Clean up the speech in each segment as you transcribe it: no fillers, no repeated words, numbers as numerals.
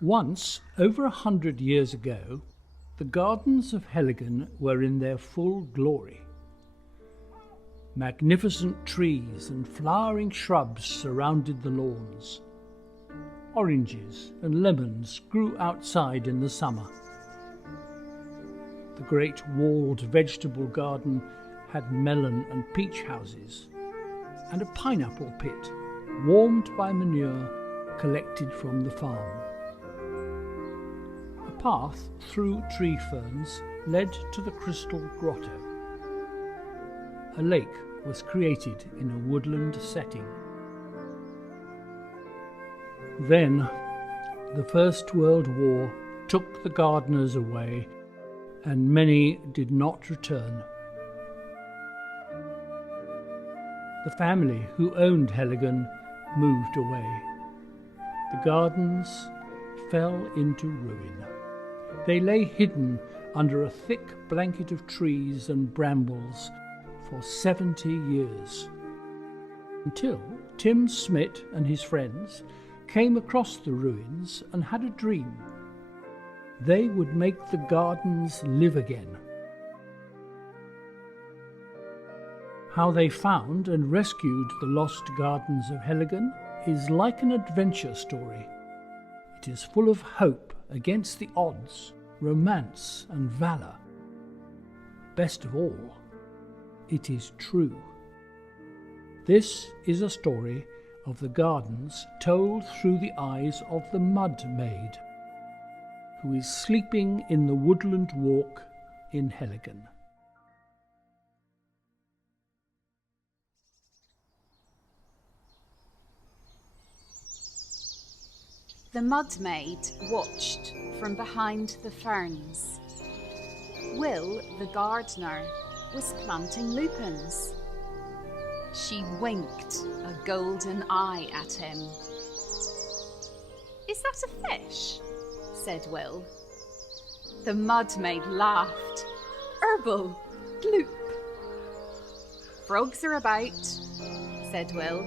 Once, over 100 years ago, the gardens of Heligan were in their full glory. Magnificent trees and flowering shrubs surrounded the lawns. Oranges and lemons grew outside in the summer. The great walled vegetable garden had melon and peach houses, and a pineapple pit warmed by manure collected from the farm. A path through tree ferns led to the Crystal Grotto. A lake was created in a woodland setting. Then the First World War took the gardeners away, and many did not return. The family who owned Heligan moved away. The gardens fell into ruin. They lay hidden under a thick blanket of trees and brambles for 70 years, until Tim Smith and his friends came across the ruins and had a dream. They would make the gardens live again. How they found and rescued the Lost Gardens of Heligan is like an adventure story. It is full of hope against the odds, romance and valour. Best of all, it is true. This is a story of the gardens told through the eyes of the Mud Maid, who is sleeping in the Woodland Walk in Heligan. The Mud Maid watched from behind the ferns. Will, the gardener, was planting lupins. She winked a golden eye at him. "Is that a fish?" said Will. The Mud Maid laughed. "Herbal, gloop." "Frogs are about," said Will.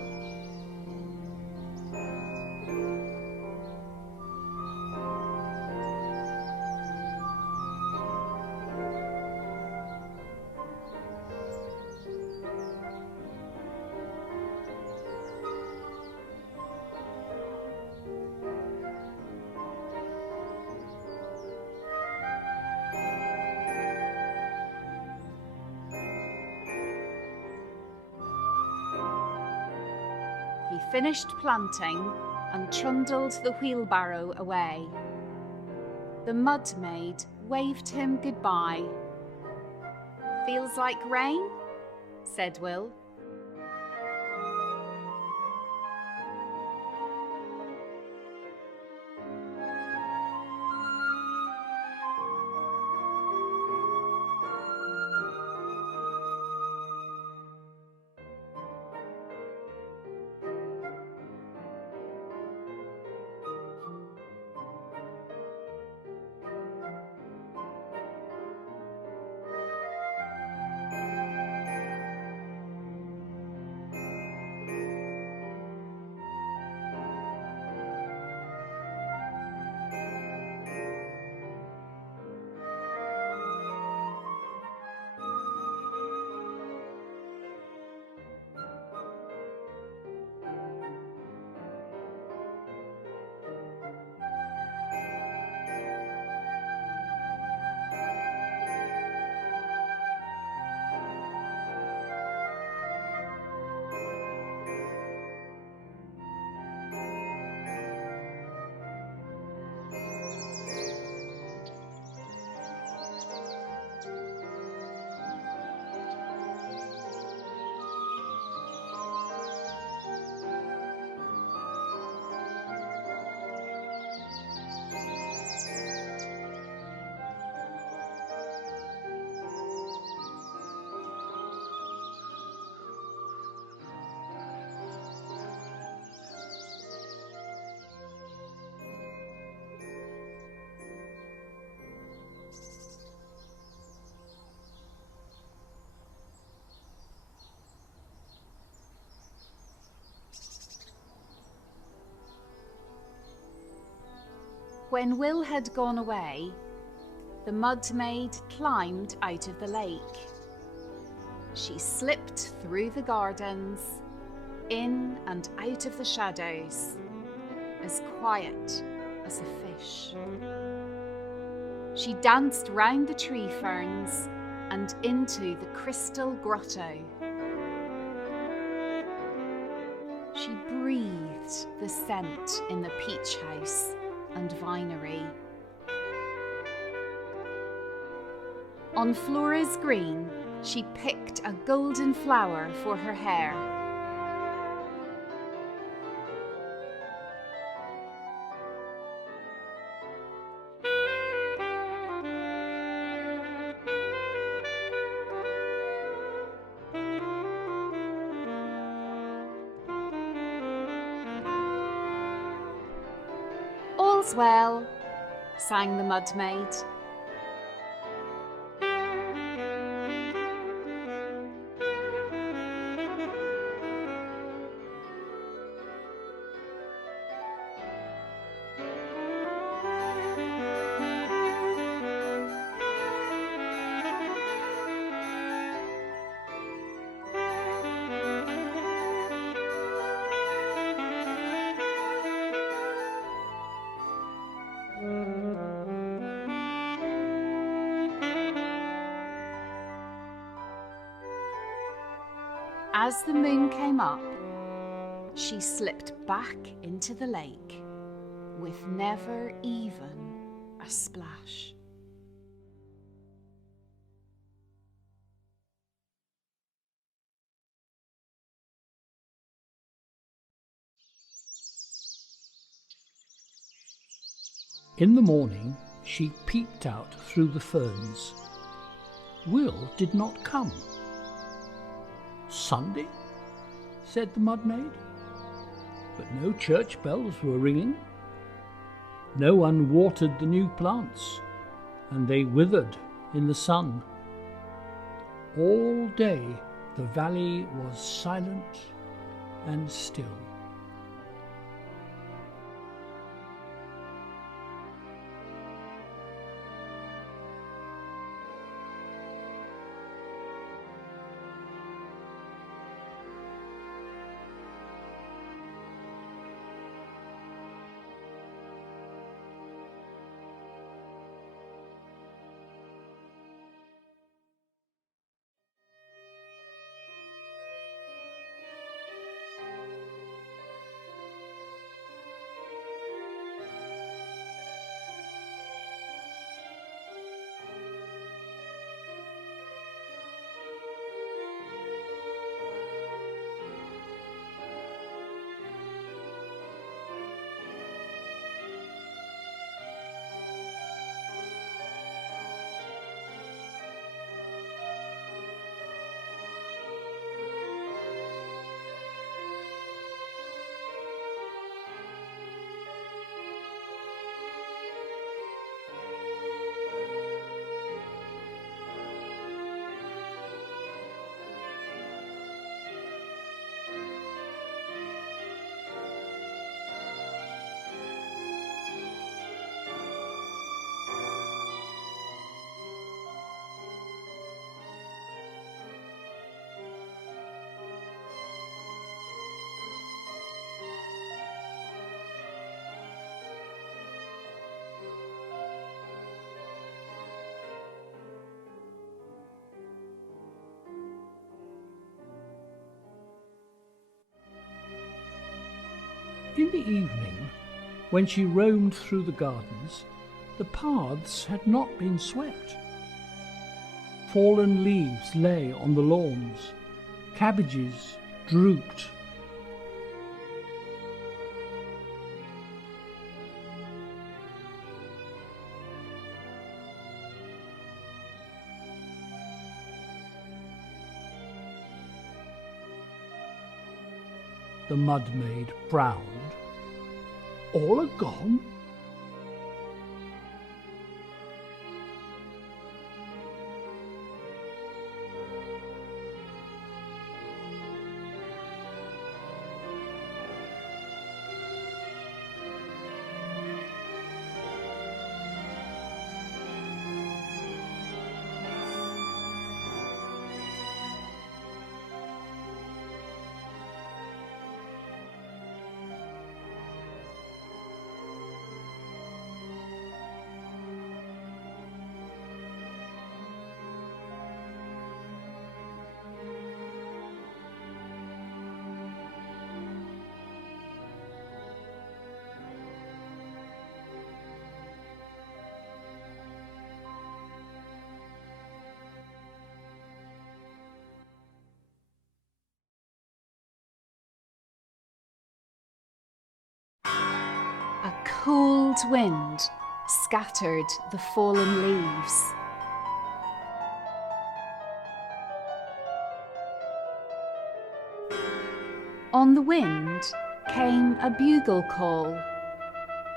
He finished planting and trundled the wheelbarrow away. The Mud Maid waved him goodbye. "Feels like rain?" said Will. When Will had gone away, the Mud Maid climbed out of the lake. She slipped through the gardens, in and out of the shadows, as quiet as a fish. She danced round the tree ferns and into the crystal grotto. She breathed the scent in the peach house and vinery. On Flora's green, she picked a golden flower for her hair. All's well, sang the Mud Maid. As the moon came up, she slipped back into the lake with never even a splash. In the morning, she peeped out through the ferns. Will did not come. Sunday? Said the Mud Maid. But no church bells were ringing. No one watered the new plants, and they withered in the sun. All day the valley was silent and still. In the evening, when she roamed through the gardens, the paths had not been swept. Fallen leaves lay on the lawns, cabbages drooped. The Mud Maid frowned. All are gone? cold wind scattered the fallen leaves. On the wind came a bugle call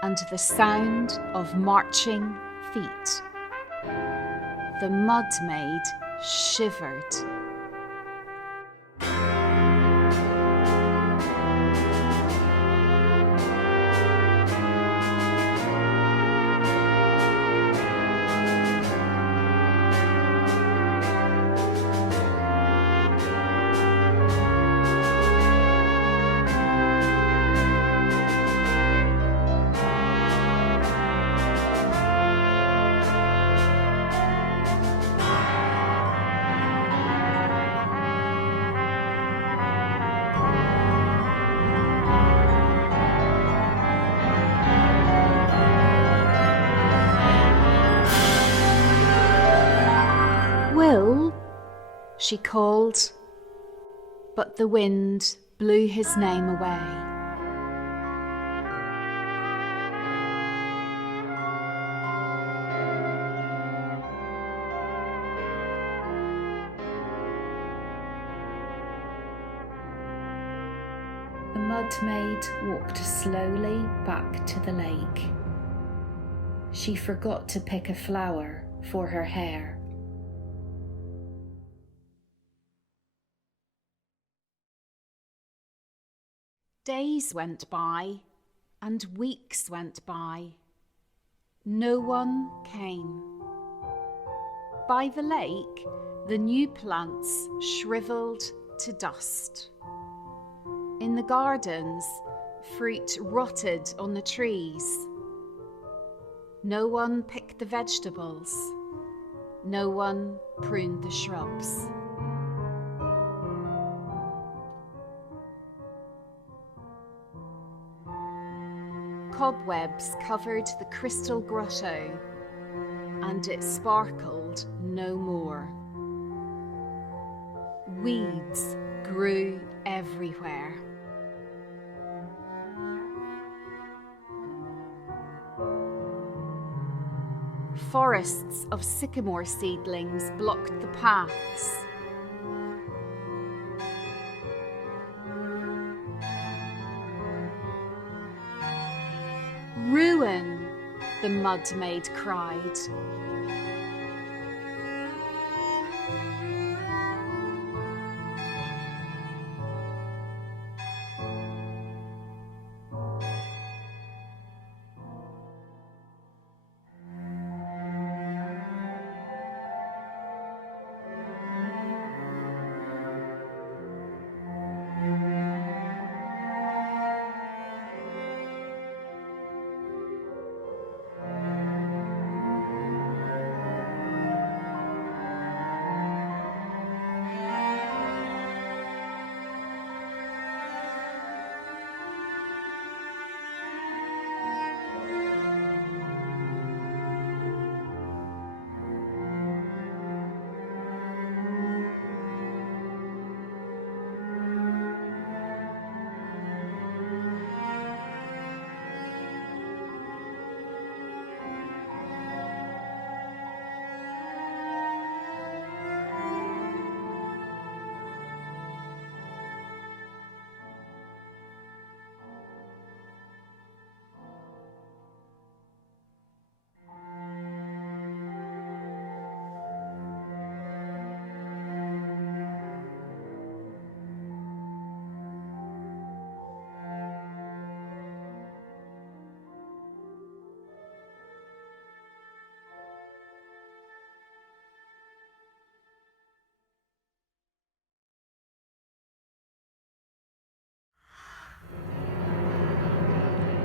and the sound of marching feet. The Mud Maid shivered. Will, she called, but the wind blew his name away. The Mud Maid walked slowly back to the lake. She forgot to pick a flower for her hair. Days went by and weeks went by. No one came. By the lake, the new plants shriveled to dust. In the gardens, fruit rotted on the trees. No one picked the vegetables. No one pruned the shrubs. Cobwebs covered the crystal grotto, and it sparkled no more. Weeds grew everywhere. Forests of sycamore seedlings blocked the paths. Ruin, the Mud Maid cried.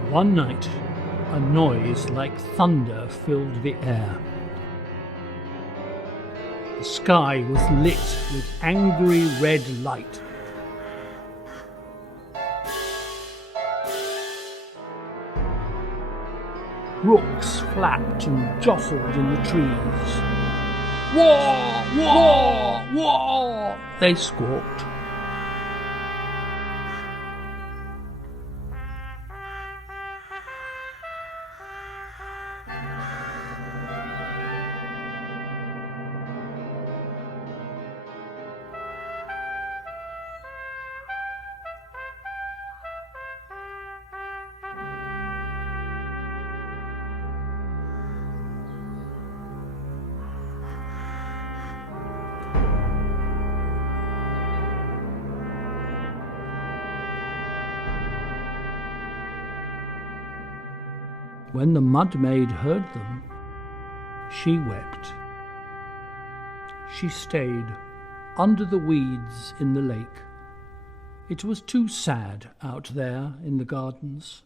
One night, a noise like thunder filled the air. The sky was lit with angry red light. Rooks flapped and jostled in the trees. War! War! War! They squawked. When the Mud Maid heard them, she wept. She stayed under the weeds in the lake. It was too sad out there in the gardens.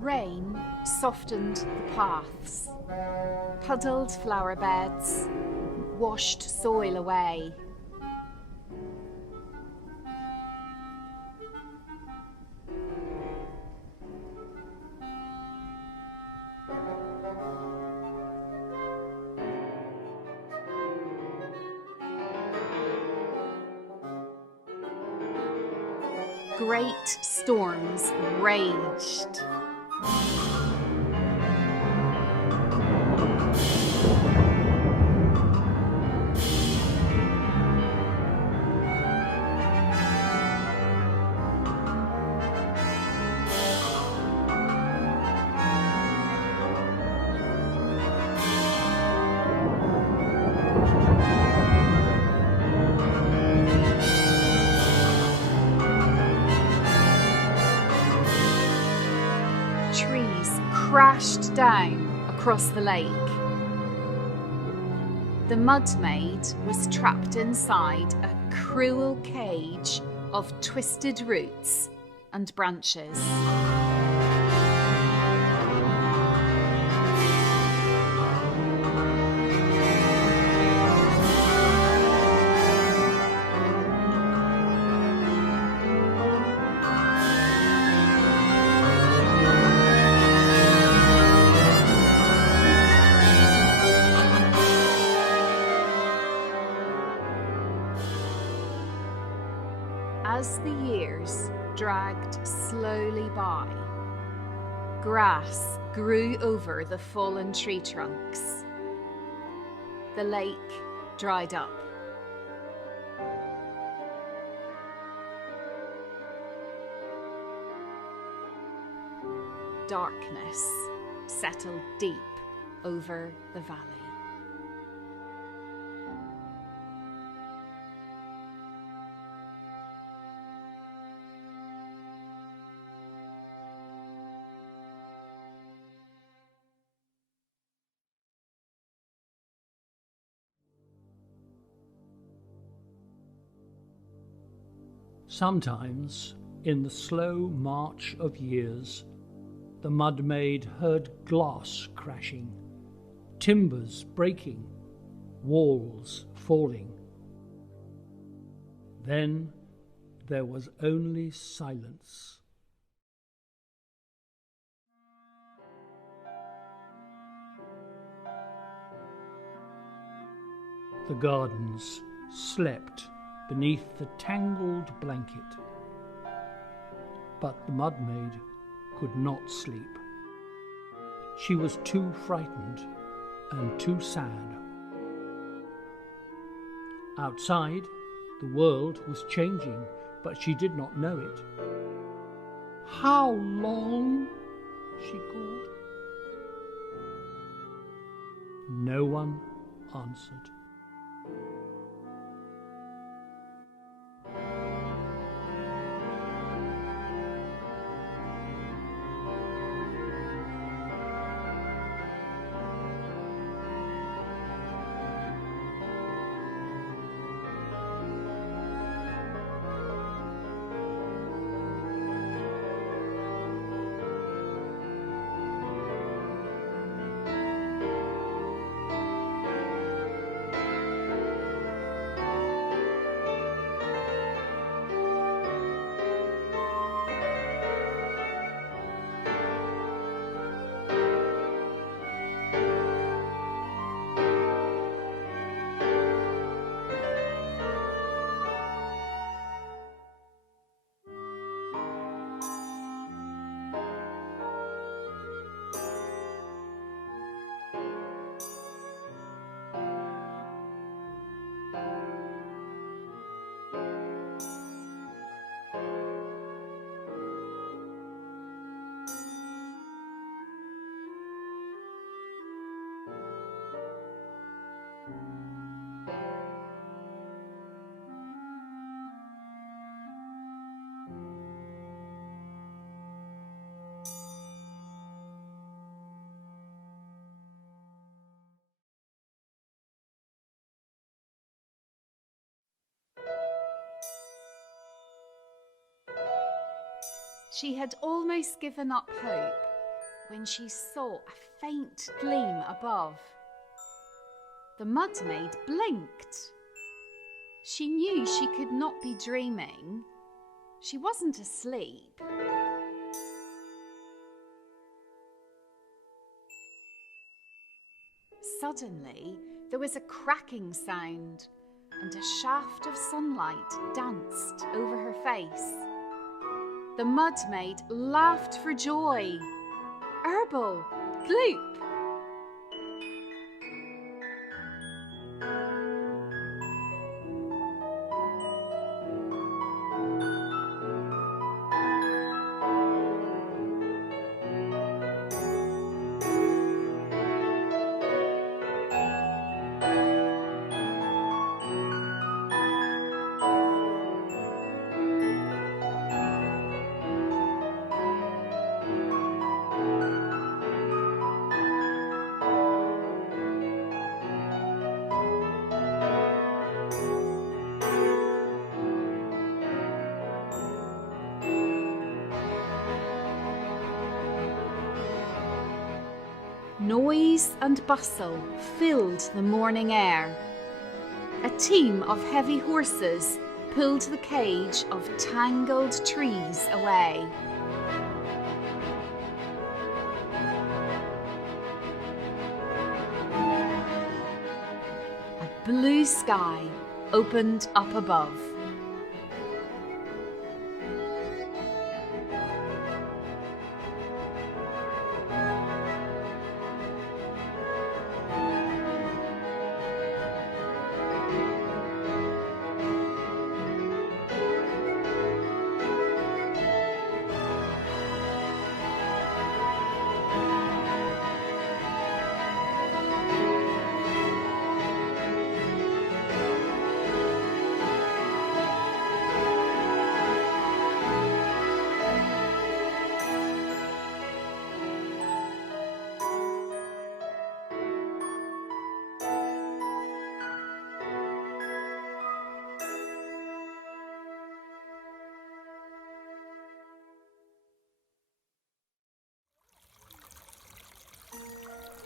Rain softened the paths, puddled flower beds, washed soil away. Great storms raged. Trees crashed down across the lake. The Mud Maid was trapped inside a cruel cage of twisted roots and branches. As the years dragged slowly by, grass grew over the fallen tree trunks. The lake dried up. Darkness settled deep over the valley. Sometimes, in the slow march of years, the Mud Maid heard glass crashing, timbers breaking, walls falling. Then there was only silence. The gardens slept beneath the tangled blanket. But the Mud Maid could not sleep. She was too frightened and too sad. Outside, the world was changing, but she did not know it. "How long?" she called. No one answered. She had almost given up hope when she saw a faint gleam above. The Mud Maid blinked. She knew she could not be dreaming. She wasn't asleep. Suddenly, there was a cracking sound, and a shaft of sunlight danced over her face. The Mud Maid laughed for joy. Herbal, gloop! Noise and bustle filled the morning air. A team of heavy horses pulled the cage of tangled trees away. A blue sky opened up above.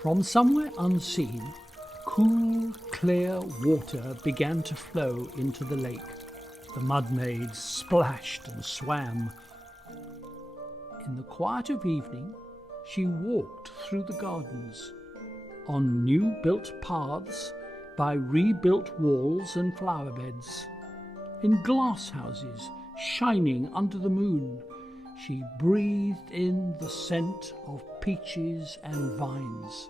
From somewhere unseen, cool, clear water began to flow into the lake. The Mud Maid splashed and swam. In the quiet of evening, she walked through the gardens, on new-built paths, by rebuilt walls and flower beds. In glass houses, shining under the moon, she breathed in the scent of peaches and vines.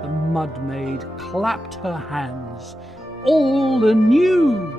The Mud Maid clapped her hands, all anew.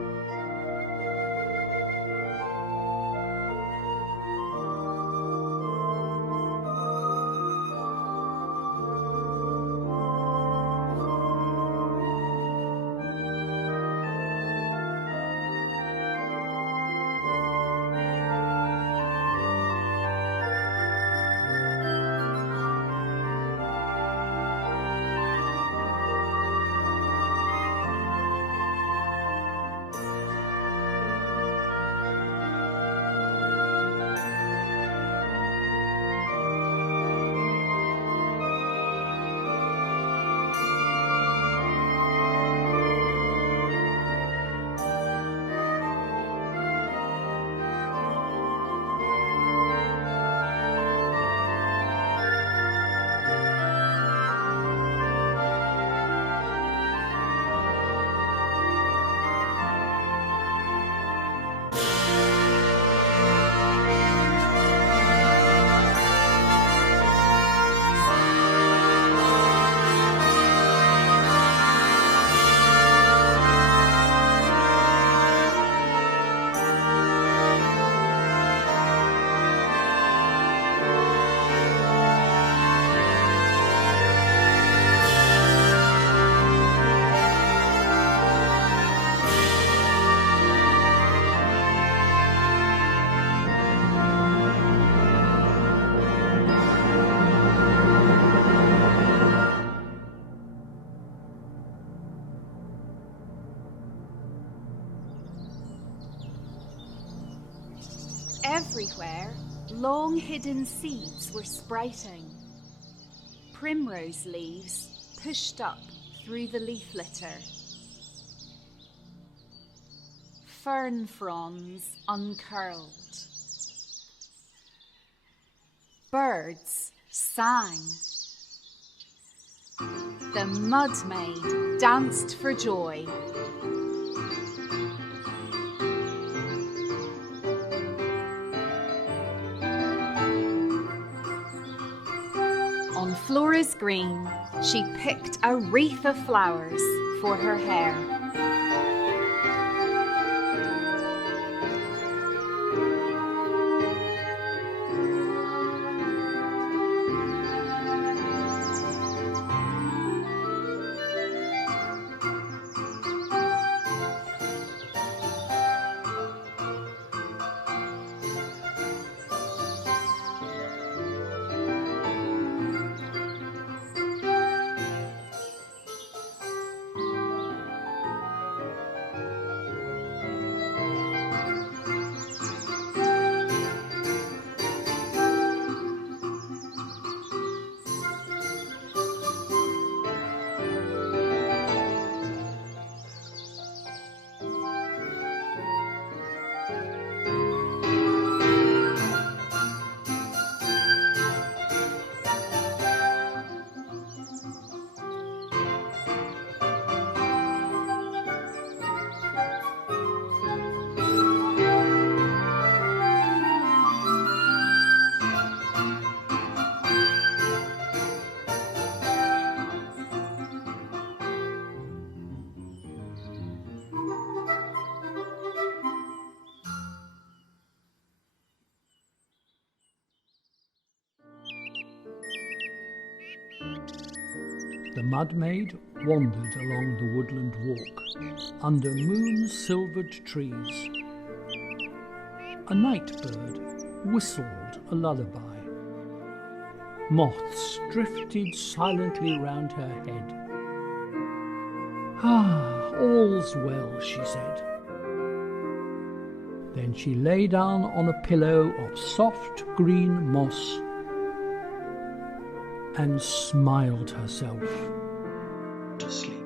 Everywhere, long hidden seeds were sprouting. Primrose leaves pushed up through the leaf litter. Fern fronds uncurled. Birds sang. The Mud Maid danced for joy. On Flora's green, she picked a wreath of flowers for her hair. The Mud Maid wandered along the Woodland Walk under moon-silvered trees. A night bird whistled a lullaby. Moths drifted silently round her head. "Ah, all's well," she said. Then she lay down on a pillow of soft green moss and smiled herself to sleep.